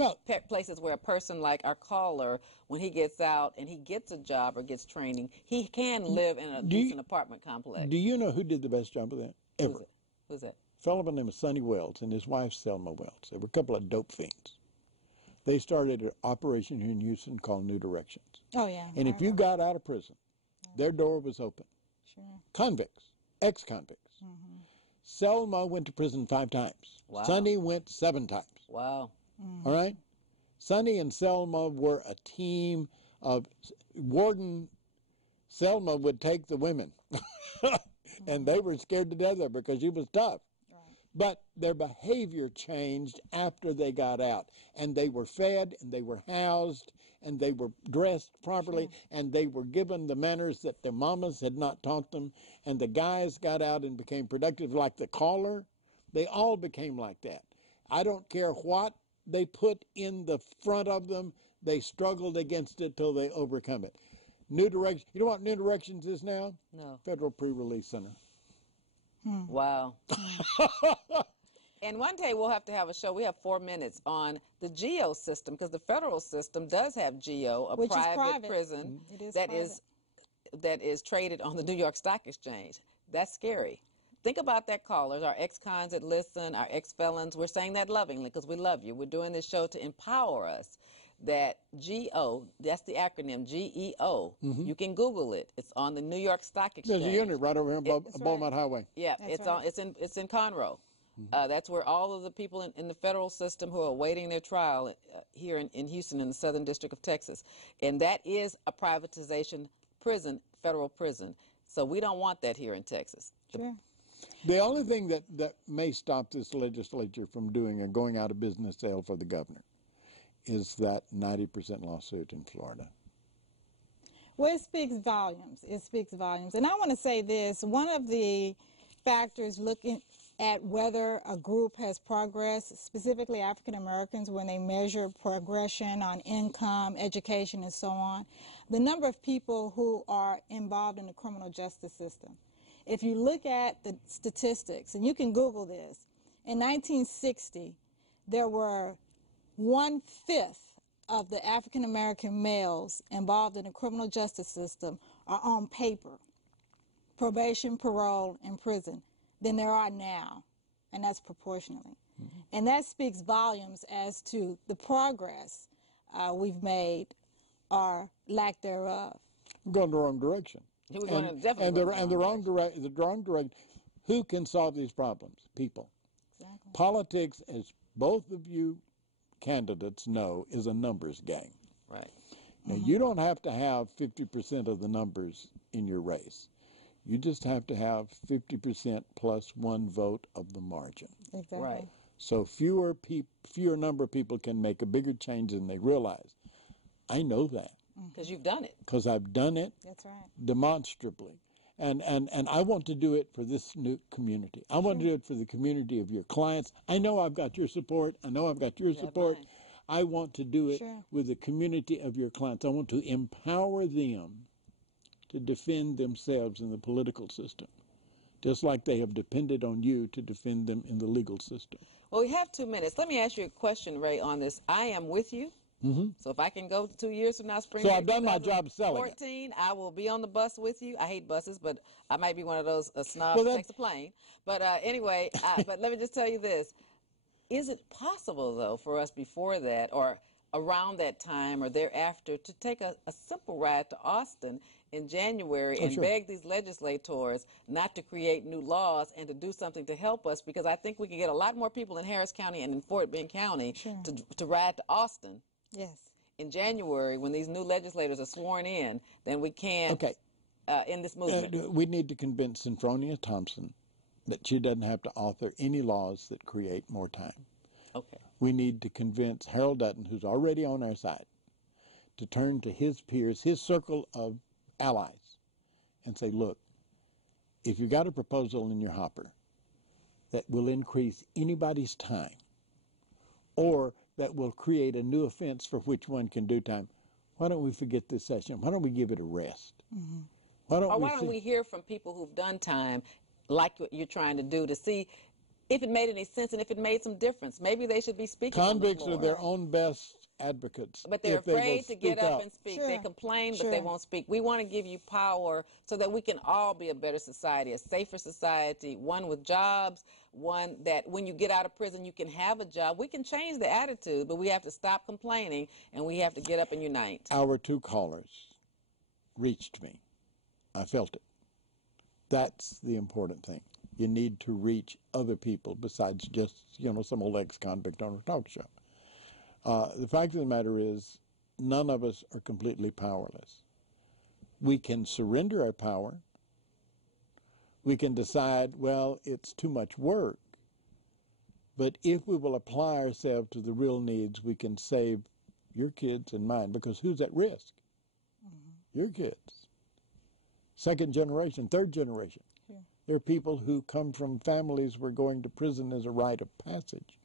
places where a person like our caller, when he gets out and he gets a job or gets training, he can live in a decent apartment complex. Do you know who did the best job of that? Ever. Who's that? A fellow by the name of Sonny Wells and his wife Selma Wells. They were a couple of dope fiends. They started an operation here in Houston called New Directions. Oh, yeah. And if you got out of prison, their door was open. Sure. Convicts, ex-convicts. Selma went to prison 5 times. Wow. Sonny went 7 times. Wow. All right? Sonny and Selma were a team of... Warden Selma would take the women. And they were scared to death of her because she was tough. But their behavior changed after they got out, and they were fed, and they were housed, and they were dressed properly, and they were given the manners that their mamas had not taught them, and the guys got out and became productive, like the caller. They all became like that. I don't care what they put in the front of them, they struggled against it till they overcome it. New Directions, you know what New Directions is now? No. Federal Pre-Release Center. Wow. And one day we'll have to have a show. We have 4 minutes on the GEO system, because the federal system does have GEO, a private prison that is traded on the New York Stock Exchange. That's scary. Think about that, callers, our ex-cons that listen, our ex-felons. We're saying that lovingly because we love you. We're doing this show to empower us. That GEO, that's the acronym, GEO. You can Google it. It's on the New York Stock Exchange. There's a unit right over here on Beaumont Highway. Yeah, it's in Conroe. That's where all of the people in the federal system who are awaiting their trial here in Houston, in the Southern District of Texas. And that is a privatization prison, federal prison. So we don't want that here in Texas. Sure. The only thing that may stop this legislature from doing a going out of business sale for the governor is that 90% lawsuit in Florida. Well, it speaks volumes. It speaks volumes. And I want to say this. One of the factors looking at whether a group has progressed, specifically African Americans, when they measure progression on income, education, and so on, the number of people who are involved in the criminal justice system. If you look at the statistics, and you can Google this, in 1960, there were 1/5 of the African American males involved in the criminal justice system are on paper, probation, parole, and prison, than there are now, and that's proportionally. Mm-hmm. And that speaks volumes as to the progress we've made or lack thereof. We're going the wrong direction. We're going to definitely the wrong direction. Who can solve these problems? People. Exactly. Politics, as both of you candidates know, is a numbers game. Right. Now, you don't have to have 50% of the numbers in your race. You just have to have 50% plus one vote of the margin. Exactly. Right. So fewer number of people can make a bigger change than they realize. I know that. Because you've done it. Because I've done it. That's right. Demonstrably. And I want to do it for this new community. I want to do it for the community of your clients. I know I've got your support. I know I've got your support. Mine. I want to do it with the community of your clients. I want to empower them to defend themselves in the political system, just like they have depended on you to defend them in the legal system. Well, we have 2 minutes. Let me ask you a question, Ray, on this. I am with you. Mm-hmm. So if I can go 2 years from now, spring. So I've done my job selling it. 2014, I will be on the bus with you. I hate buses, but I might be one of those snobs that takes a plane. But anyway, but let me just tell you this. Is it possible, though, for us before that or around that time or thereafter to take a simple ride to Austin in January and beg these legislators not to create new laws and to do something to help us? Because I think we can get a lot more people in Harris County and in Fort Bend County to ride to Austin. Yes. In January, when these new legislators are sworn in, then we can in this movement. We need to convince Synfronia Thompson that she doesn't have to author any laws that create more time. Okay. We need to convince Harold Dutton, who's already on our side, to turn to his peers, his circle of allies, and say, look, if you got a proposal in your hopper that will increase anybody's time or that will create a new offense for which one can do time, why don't we forget this session? Why don't we give it a rest? Mm-hmm. Why don't we hear from people who've done time like what you're trying to do to see if it made any sense and if it made some difference? Maybe they should be speaking. Convicts are their own best advocates. But they're afraid to get up and speak. Sure. They complain, but they won't speak. We want to give you power so that we can all be a better society, a safer society, one with jobs, one that when you get out of prison, you can have a job. We can change the attitude, but we have to stop complaining, and we have to get up and unite. Our two callers reached me. I felt it. That's the important thing. You need to reach other people besides just, some old ex-convict on a talk show. The fact of the matter is, none of us are completely powerless. We can surrender our power. We can decide, well, it's too much work. But if we will apply ourselves to the real needs, we can save your kids and mine, because who's at risk? Mm-hmm. Your kids. Second generation, third generation. Yeah. There are people who come from families where going to prison is a rite of passage.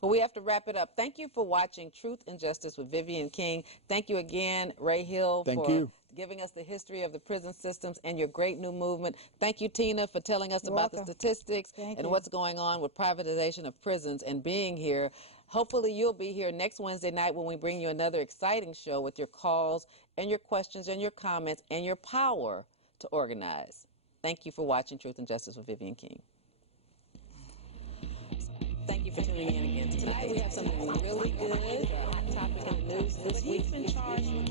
Well, we have to wrap it up. Thank you for watching Truth and Justice with Vivian King. Thank you again, Ray Hill, for giving us the history of the prison systems and your great new movement. Thank you, Teana, for telling us about the statistics and what's going on with privatization of prisons and being here. Hopefully you'll be here next Wednesday night when we bring you another exciting show with your calls and your questions and your comments and your power to organize. Thank you for watching Truth and Justice with Vivian King. Thank you for tuning in again tonight. We have something really good, a hot topic in the news this week. He's been charged with